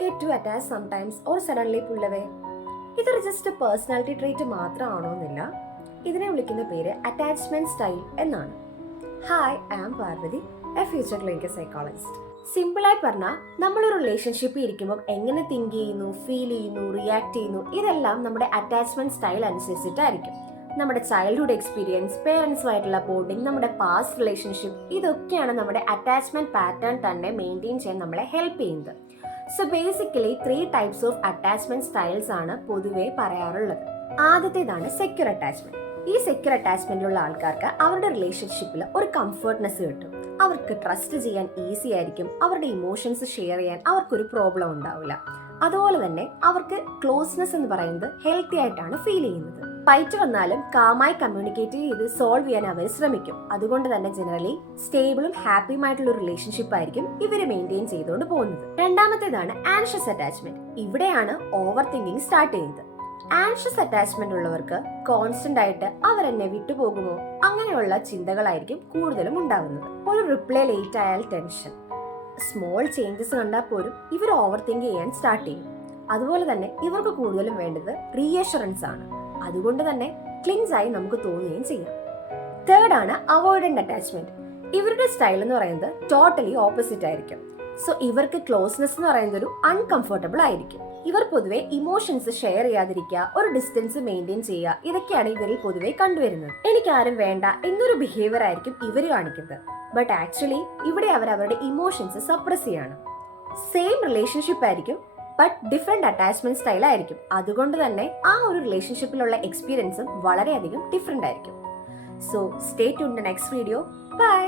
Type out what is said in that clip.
get too attached sometimes or suddenly pull away? ഇതൊരു just personality trait മാത്രമാണോന്നില്ല. ഇതിനെ വിളിക്കുന്ന പേര് അറ്റാച്ച്മെന്റ് സ്റ്റൈൽ എന്നാണ്. Hi, I am Parvathi, a future clinical psychologist. സിമ്പിളായി പറഞ്ഞാൽ നമ്മളൊരു റിലേഷൻഷിപ്പിൽ ഇരിക്കുമ്പോൾ എങ്ങനെ തിങ്ക് ചെയ്യുന്നു, ഫീൽ ചെയ്യുന്നു, റിയാക്ട് ചെയ്യുന്നു, ഇതെല്ലാം നമ്മുടെ അറ്റാച്ച്മെന്റ് സ്റ്റൈൽ അനുസരിച്ചിട്ടായിരിക്കും. നമ്മുടെ ചൈൽഡ്ഹുഡ് എക്സ്പീരിയൻസ്, പേരൻസുമായിട്ടുള്ള ബോണ്ടിങ്, നമ്മുടെ പാസ്റ്റ് റിലേഷൻഷിപ്പ്, ഇതൊക്കെയാണ് നമ്മുടെ അറ്റാച്ച്മെന്റ് പാറ്റേൺ തന്നെ മെയിൻറ്റെയിൻ ചെയ്യാൻ നമ്മളെ ഹെൽപ്പ് ചെയ്യുന്നത്. So basically 3 types of attachment styles ആണ് പൊതുവെ പറയാറുള്ളത്. ആദ്യത്തേതാണ് സെക്യൂർ അറ്റാച്ച്മെന്റ്. ഈ സെക്യൂർ അറ്റാച്ച്മെന്റിലുള്ള ആൾക്കാർക്ക് അവരുടെ റിലേഷൻഷിപ്പിൽ ഒരു കംഫർട്ട്നെസ് കിട്ടും. അവർക്ക് ട്രസ്റ്റ് ചെയ്യാൻ ഈസി ആയിരിക്കും. അവരുടെ ഇമോഷൻസ് ഷെയർ ചെയ്യാൻ അവർക്കൊരു പ്രോബ്ലം ഉണ്ടാവില്ല. അതുപോലെ തന്നെ അവർക്ക് ക്ലോസ്നെസ് എന്ന് പറയുന്നത് ഹെൽത്തി ആയിട്ടാണ് ഫീൽ ചെയ്യുന്നത്. ഫൈറ്റ് വന്നാലും കാമായി കമ്മ്യൂണിക്കേറ്റ് ചെയ്ത് സോൾവ് ചെയ്യാൻ അവർ ശ്രമിക്കും. അതുകൊണ്ട് തന്നെ ജനറലി സ്റ്റേബിളും ഹാപ്പിയുമായിട്ടുള്ള ഒരു റിലേഷൻഷിപ്പ് ആയിരിക്കും ഇവർ മെയിൻറ്റെയിൻ ചെയ്തുകൊണ്ട് പോകുന്നത്. രണ്ടാമത്തേതാണ് ആൻഷ്യസ് അറ്റാച്ച്മെന്റ്. ഇവിടെയാണ് ഓവർ തിങ്കിങ് സ്റ്റാർട്ട് ചെയ്യുന്നത്. ആൻഷ്യസ് അറ്റാച്ച്മെന്റ് ഉള്ളവർക്ക് കോൺസ്റ്റന്റ് ആയിട്ട് അവരെന്നെ വിട്ടുപോകുമോ അങ്ങനെയുള്ള ചിന്തകളായിരിക്കും കൂടുതലും ഉണ്ടാകുന്നത്. ഒരു റിപ്ലൈ ലേറ്റ് ആയാൽ ടെൻഷൻ, സ്മോൾ ചേഞ്ചസ് കണ്ടാൽ പോലും ഇവർ ഓവർ തിങ്ക് ചെയ്യാൻ സ്റ്റാർട്ട് ചെയ്യും. അതുപോലെ തന്നെ ഇവർക്ക് കൂടുതലും വേണ്ടത് റീഅഷുറൻസ് ആണ്. അതുകൊണ്ട് തന്നെ ക്ലിങ്സ് ആയി നമുക്ക് തോന്നുകയും ചെയ്യാം. തേർഡ് ആണ് അവോയ്ഡന്റ് അറ്റാച്ച്മെന്റ്. ഇവരുടെ സ്റ്റൈൽ എന്ന് പറയുന്നത് ടോട്ടലി ഓപ്പോസിറ്റ് ആയിരിക്കും. സോ ഇവർക്ക് ക്ലോസ്നെസ് എന്ന് പറയുന്നത് ഒരു അൺകംഫർട്ടബിൾ ആയിരിക്കും. ഇവർ പൊതുവെ ഇമോഷൻസ് ഷെയർ ചെയ്യാതിരിക്കുക, ഒരു ഡിസ്റ്റൻസ് മെയിൻറ്റെയിൻ ചെയ്യുക, ഇതൊക്കെയാണ് ഇവരിൽ പൊതുവെ കണ്ടുവരുന്നത്. എനിക്കാരും വേണ്ട എന്നൊരു ബിഹേവിയർ ആയിരിക്കും ഇവർ കാണിക്കുന്നത്. ബട്ട് ആക്ച്വലി ഇവിടെ അവർ അവരുടെ ഇമോഷൻസ് സപ്രസ് ചെയ്യാണ്. സെയിം റിലേഷൻഷിപ്പ് ആയിരിക്കും, ബട്ട് ഡിഫറെന്റ് അറ്റാച്ച്മെന്റ് സ്റ്റൈൽ ആയിരിക്കും. അതുകൊണ്ട് തന്നെ ആ ഒരു റിലേഷൻഷിപ്പിലുള്ള എക്സ്പീരിയൻസും വളരെയധികം ഡിഫറെന്റ് ആയിരിക്കും. So stay tuned in the next video. By.